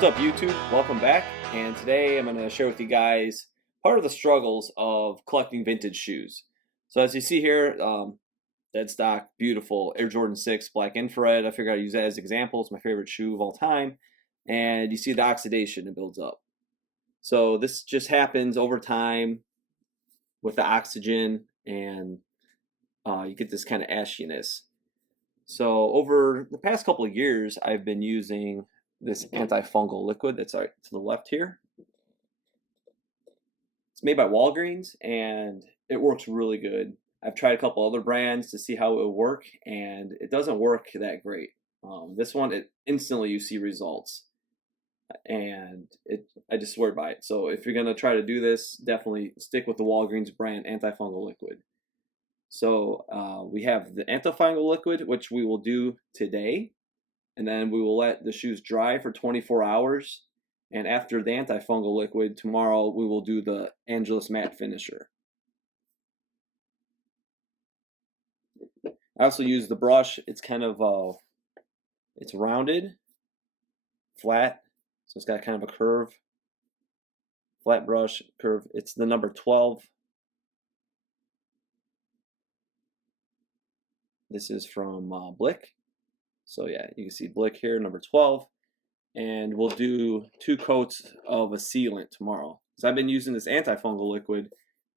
What's up, YouTube? Welcome back. And today I'm going to share with you guys part of the struggles of collecting vintage shoes. So as you see here, dead stock, beautiful Air Jordan 6 black infrared. I figured I'd use that as an example. It's my favorite shoe of all time. And you see the oxidation it builds up. So this just happens over time with the oxygen, and you get this kind of ashiness. So over the past couple of years, I've been using this anti-fungal liquid that's right to the left here. It's made by Walgreens and it works really good. I've tried a couple other brands to see how it will work, and it doesn't work that great. This one, instantly you see results, and I just swear by it. So if you're gonna try to do this, definitely stick with the Walgreens brand anti-fungal liquid. So we have the anti-fungal liquid, which we will do today. And then we will let the shoes dry for 24 hours. And after the antifungal liquid, tomorrow we will do the Angelus matte finisher. I also use the brush. It's kind of, it's rounded, flat. So it's got kind of a curve, flat brush curve. It's the number 12. This is from Blick. So yeah, you can see Blick here, number 12, and we'll do 2 coats of a sealant tomorrow. So I've been using this antifungal liquid,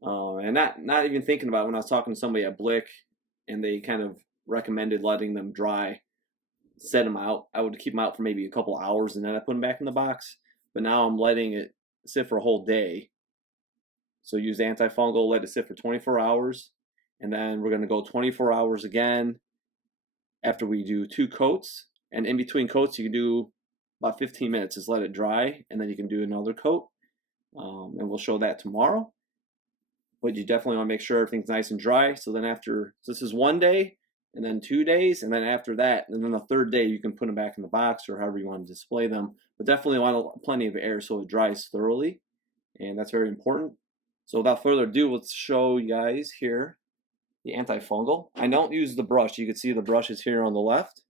and not even thinking about it when I was talking to somebody at Blick, and they kind of recommended letting them dry, set them out. I would keep them out for maybe a couple hours, and then I put them back in the box. But now I'm letting it sit for a whole day. So use antifungal, let it sit for 24 hours, and then we're going to go 24 hours again. After we do 2 coats, and in between coats you can do about 15 minutes, just let it dry, and then you can do another coat, and we'll show that tomorrow. But you definitely want to make sure everything's nice and dry. So then after, so this is 1 day, and then 2 days, and then after that, and then the 3rd day you can put them back in the box or however you want to display them. But definitely want plenty of air so it dries thoroughly, and that's very important. So without further ado, let's show you guys here the antifungal. I don't use the brush. You can see the brush is here on the left.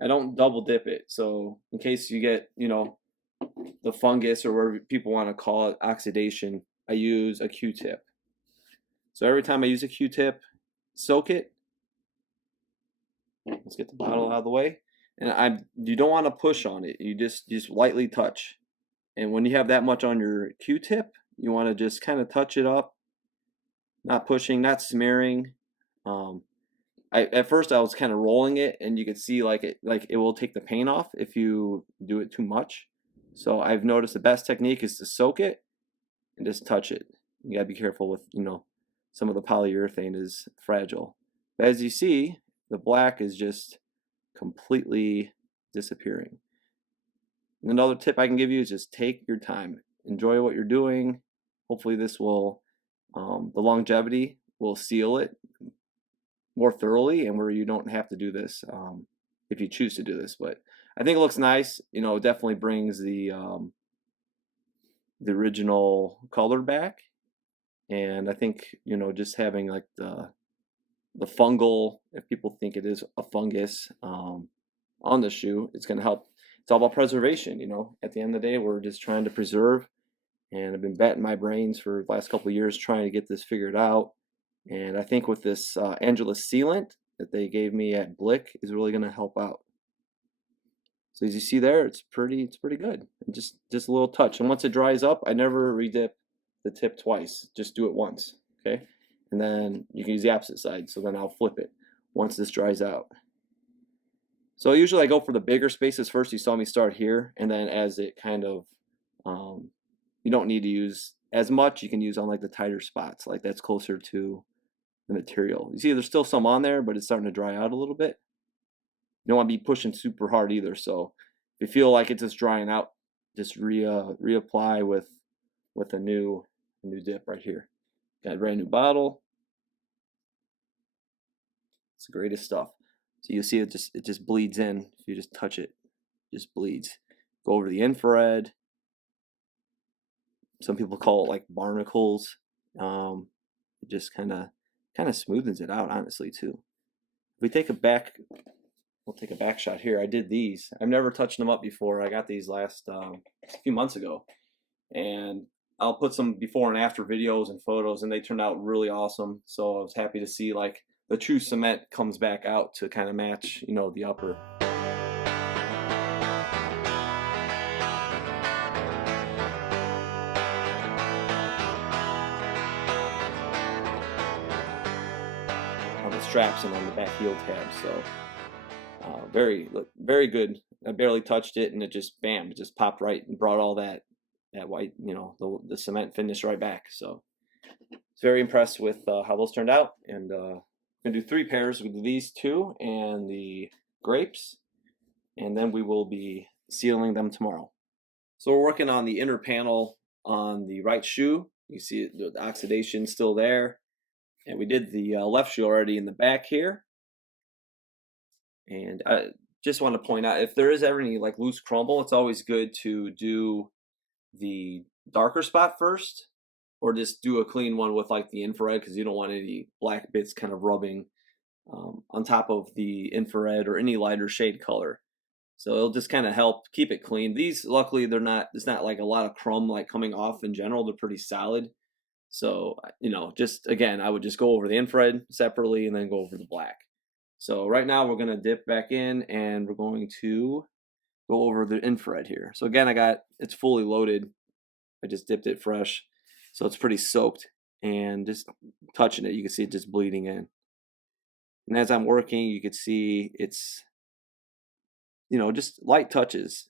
I don't double dip it. So in case you get, the fungus or whatever people want to call it, oxidation, I use a Q-tip. So every time I use a Q-tip, soak it. Let's get the bottle out of the way. And you don't want to push on it. You just lightly touch. And when you have that much on your Q-tip, you want to just kind of touch it up. Not pushing, not smearing. At first I was kind of rolling it, and you could see like it will take the paint off if you do it too much. So I've noticed the best technique is to soak it and just touch it. You gotta be careful with, some of the polyurethane is fragile. But as you see, the black is just completely disappearing. And another tip I can give you is just take your time. Enjoy what you're doing. Hopefully this will the longevity will seal it more thoroughly, and where you don't have to do this if you choose to do this. But I think it looks nice. It definitely brings the original color back, and I think just having like the fungal, if people think it is a fungus on the shoe, it's going to help. It's all about preservation. At the end of the day, we're just trying to preserve. And I've been batting my brains for the last couple of years trying to get this figured out. And I think with this Angelus sealant that they gave me at Blick is really going to help out. So as you see there, it's pretty good. And just a little touch. And once it dries up, I never redip the tip twice. Just do it once, okay? And then you can use the opposite side. So then I'll flip it once this dries out. So usually I go for the bigger spaces first. You saw me start here, and then as it kind of you don't need to use as much. You can use on like the tighter spots, like that's closer to the material. You see there's still some on there, but it's starting to dry out a little bit. You don't want to be pushing super hard either. So if you feel like it's just drying out, just reapply with a new dip right here. Got a brand new bottle. It's the greatest stuff. So you see it just bleeds in. If you just touch it, it just bleeds. Go over the infrared. Some people call it like barnacles. It just kind of smoothens it out, honestly, too. If we take a back we'll take a back shot here. I did these. I've never touched them up before. I got these last a few months ago, and I'll put some before and after videos and photos, and they turned out really awesome. So I was happy to see like the true cement comes back out to kind of match, you know, the upper. On the straps and on the back heel tab. So very good. I barely touched it, and it just bam, it just popped right and brought all that white, you know, the cement finish right back. So very impressed with how those turned out, and I'm gonna do 3 pairs with these 2 and the grapes, and then we will be sealing them tomorrow. So we're working on the inner panel on the right shoe. You see the oxidation still there, and we did the left shoe already in the back here. And I just want to point out, if there is ever any like loose crumble, it's always good to do the darker spot first, or just do a clean one with like the infrared, because you don't want any black bits kind of rubbing on top of the infrared or any lighter shade color. So it'll just kind of help keep it clean. These, luckily, it's not like a lot of crumb like coming off in general. They're pretty solid. So, you know, just again, I would just go over the infrared separately and then go over the black. So right now we're going to dip back in, and we're going to go over the infrared here. So again, it's fully loaded. I just dipped it fresh, so it's pretty soaked, and just touching it, you can see it just bleeding in. And as I'm working, you can see it's, you know, just light touches.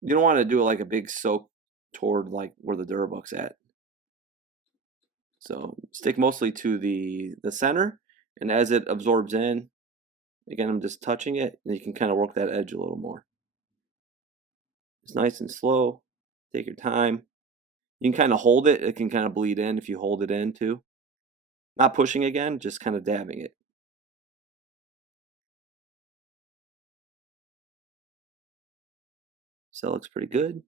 You don't want to do it like a big soak toward like where the Durabuck's at. So stick mostly to the center, and as it absorbs in, again, I'm just touching it, and you can kind of work that edge a little more. It's nice and slow. Take your time. You can kind of hold it. It can kind of bleed in if you hold it in too. Not pushing again, just kind of dabbing it. So it looks pretty good.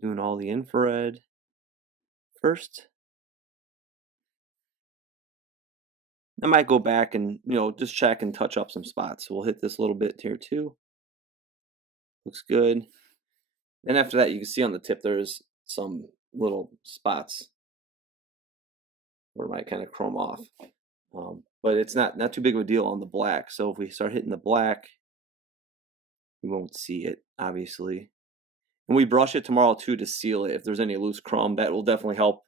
Doing all the infrared first. I might go back and, you know, just check and touch up some spots. So we'll hit this little bit here too. Looks good. Then after that, you can see on the tip there's some little spots where it might kind of chrome off. But it's not too big of a deal on the black. So if we start hitting the black, you won't see it, obviously. And we brush it tomorrow too to seal it. If there's any loose crumb, that will definitely help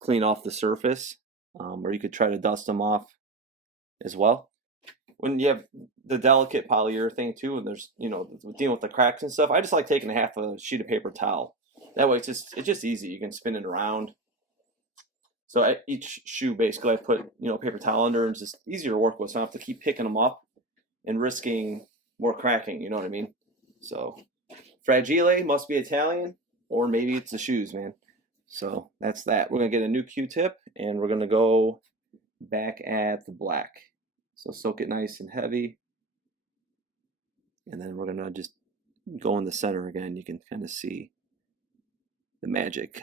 clean off the surface. Or you could try to dust them off as well. When you have the delicate polyurethane too, and there's, you know, dealing with the cracks and stuff, I just like taking half a sheet of paper towel. That way it's just easy. You can spin it around. So at each shoe, basically, I put, you know, paper towel under, and it's just easier to work with. So I don't have to keep picking them up and risking more cracking. You know what I mean? So fragile must be Italian, or maybe it's the shoes, man. So that's that. We're gonna get a new Q-tip, and we're gonna go back at the black. So soak it nice and heavy, and then we're gonna just go in the center again. You can kind of see the magic.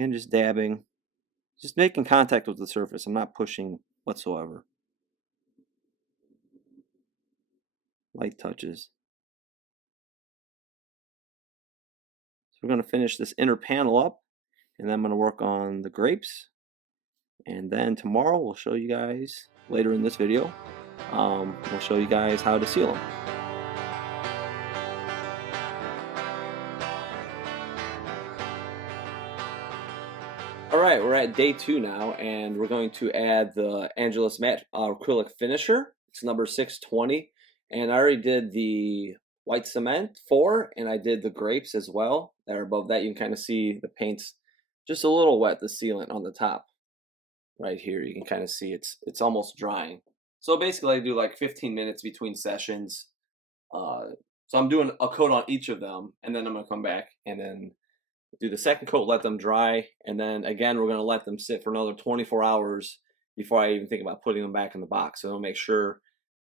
And just dabbing, just making contact with the surface. I'm not pushing whatsoever. Light touches. So we're going to finish this inner panel up, and then I'm going to work on the grapes. And then tomorrow we'll show you guys, later in this video, we'll show you guys how to seal them. Alright, we're at day 2 now, and we're going to add the Angelus matte acrylic finisher. It's number 620, and I already did the white cement 4, and I did the grapes as well. That are above that. You can kind of see the paint's just a little wet, the sealant on the top. Right here, you can kind of see it's almost drying. So basically I do like 15 minutes between sessions. So I'm doing a coat on each of them, and then I'm going to come back and then do the second coat, let them dry, and then again we're going to let them sit for another 24 hours before I even think about putting them back in the box. So I'll make sure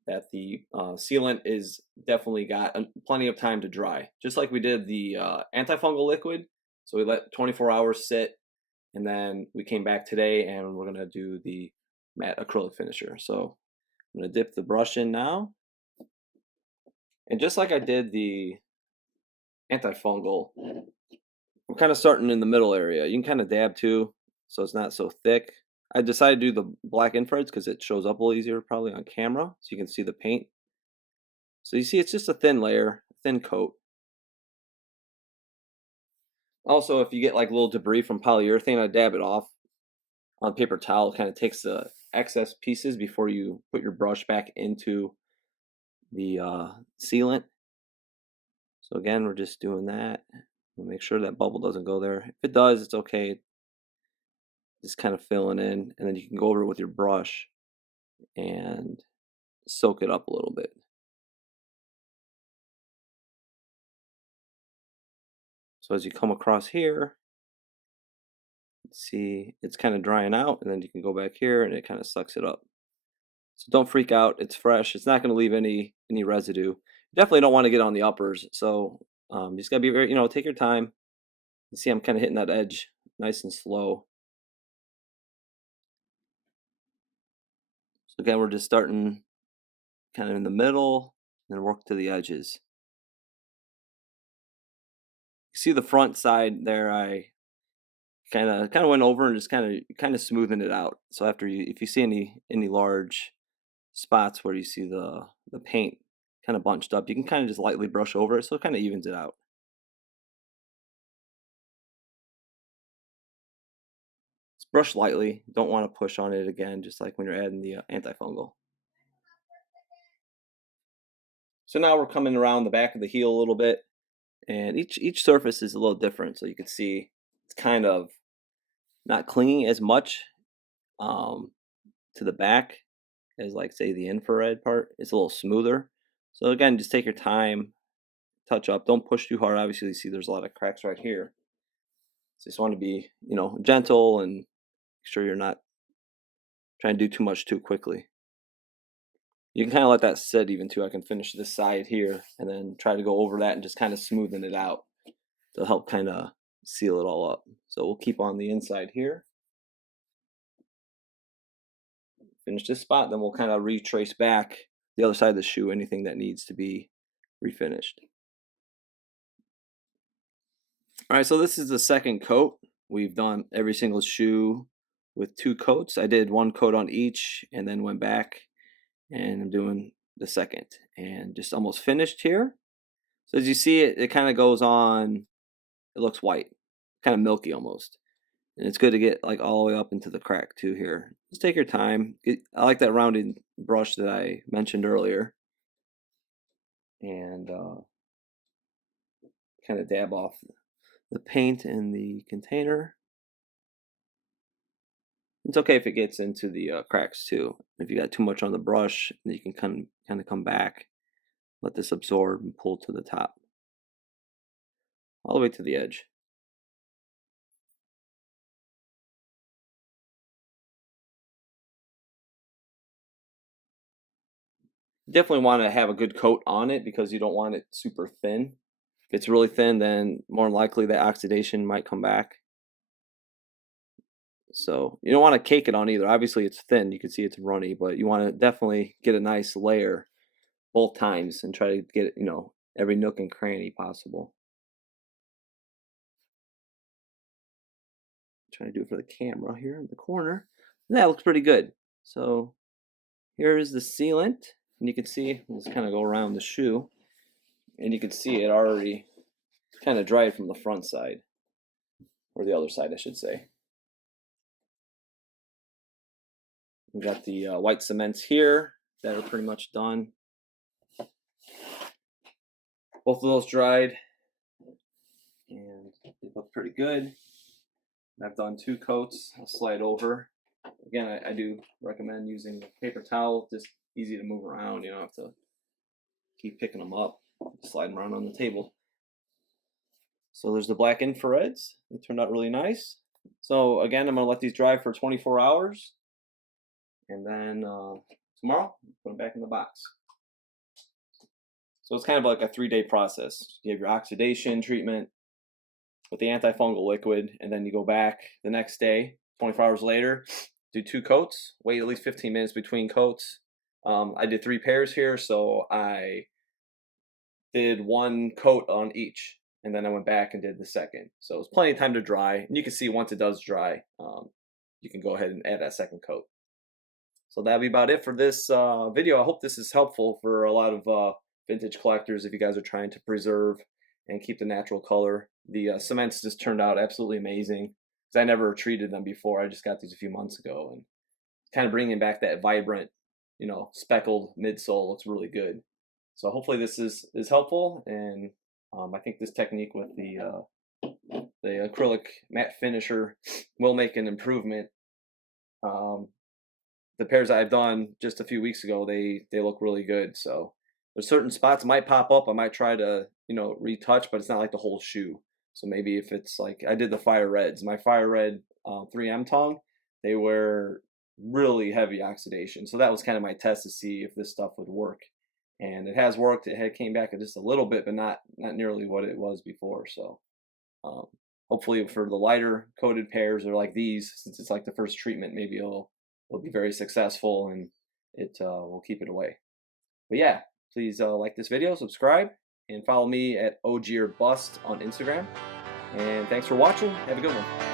that the sealant is definitely got plenty of time to dry, just like we did the antifungal liquid. So we let 24 hours sit, and then we came back today and we're gonna do the matte acrylic finisher. So I'm gonna dip the brush in now, and just like I did the antifungal, we're kind of starting in the middle area. You can kind of dab too, so it's not so thick. I decided to do the black infrareds because it shows up a little easier probably on camera, so you can see the paint. So you see it's just a thin layer, thin coat. Also, if you get like little debris from polyurethane, I dab it off on paper towel. It kind of takes the excess pieces before you put your brush back into the sealant. So again, we're just doing that. We'll make sure that bubble doesn't go there. If it does, it's okay. Just kind of filling in, and then you can go over it with your brush and soak it up a little bit. So as you come across here, see it's kind of drying out, and then you can go back here and it kind of sucks it up. So don't freak out, it's fresh, it's not going to leave any residue. You definitely don't want to get on the uppers, so you just got to be very, take your time. You see I'm kind of hitting that edge nice and slow. So again, we're just starting kind of in the middle and work to the edges. You see the front side there, I kind of went over and just kind of smoothing it out. So after if you see any large spots where you see the paint kind of bunched up, you can kind of just lightly brush over it, so it kind of evens it out. Just brush lightly, don't want to push on it again, just like when you're adding the antifungal. So now we're coming around the back of the heel a little bit, and each surface is a little different. So you can see it's kind of not clinging as much to the back as, like, say, the infrared part. It's a little smoother. So again, just take your time, touch up, don't push too hard. Obviously you see there's a lot of cracks right here, so just want to be gentle and make sure you're not trying to do too much too quickly. You can kind of let that sit even too. I can finish this side here and then try to go over that and just kind of smoothen it out to help kind of seal it all up. So we'll keep on the inside here, finish this spot, then we'll kind of retrace back the other side of the shoe, anything that needs to be refinished. All right, so this is the second coat. We've done every single shoe with 2 coats. I did 1 coat on each and then went back, and I'm doing the second and just almost finished here. So as you see, it kind of goes on, it looks white, kind of milky almost. And it's good to get like all the way up into the crack too here. Just take your time. I like that rounded brush that I mentioned earlier. And kind of dab off the paint in the container. It's okay if it gets into the cracks too. If you got too much on the brush, you can kind of come back, let this absorb and pull to the top, all the way to the edge. You definitely want to have a good coat on it because you don't want it super thin. If it's really thin, then more likely the oxidation might come back. So you don't want to cake it on either. Obviously it's thin, you can see it's runny, but you want to definitely get a nice layer both times and try to get it, every nook and cranny possible. Trying to do it for the camera here in the corner. That looks pretty good. So here's the sealant, and you can see, let's kind of go around the shoe, and you can see it already kind of dried from the front side, or the other side, I should say. We got the white cements here that are pretty much done. Both of those dried, and they look pretty good. I've done 2 coats. I'll slide over. Again, I do recommend using a paper towel, just easy to move around. You don't have to keep picking them up, slide them around on the table. So there's the black infrareds. They turned out really nice. So again, I'm going to let these dry for 24 hours. And then tomorrow, put them back in the box. So it's kind of like a 3-day process. You have your oxidation treatment with the antifungal liquid, and then you go back the next day, 24 hours later, do 2 coats, wait at least 15 minutes between coats. I did 3 pairs here, so I did 1 coat on each, and then I went back and did the second. So it was plenty of time to dry, and you can see once it does dry, you can go ahead and add that second coat. So that'll be about it for this video. I hope this is helpful for a lot of vintage collectors if you guys are trying to preserve and keep the natural color. The cements just turned out absolutely amazing, because I never treated them before. I just got these a few months ago, and kind of bringing back that vibrant, you know, speckled midsole looks really good. So hopefully this is helpful, and I think this technique with the acrylic matte finisher will make an improvement. The pairs I've done just a few weeks ago, they look really good. So there's certain spots might pop up. I might try to, you know, retouch, but it's not like the whole shoe. So maybe if it's like I did the fire reds, my fire red 3M tongue, they were really heavy oxidation. So that was kind of my test to see if this stuff would work, and it has worked. It came back just a little bit, but not nearly what it was before. So hopefully for the lighter coated pairs or like these, since it's like the first treatment, maybe it'll be very successful, and it will keep it away. But yeah, please like this video, subscribe, and follow me at OG or Bust on Instagram. And thanks for watching. Have a good one.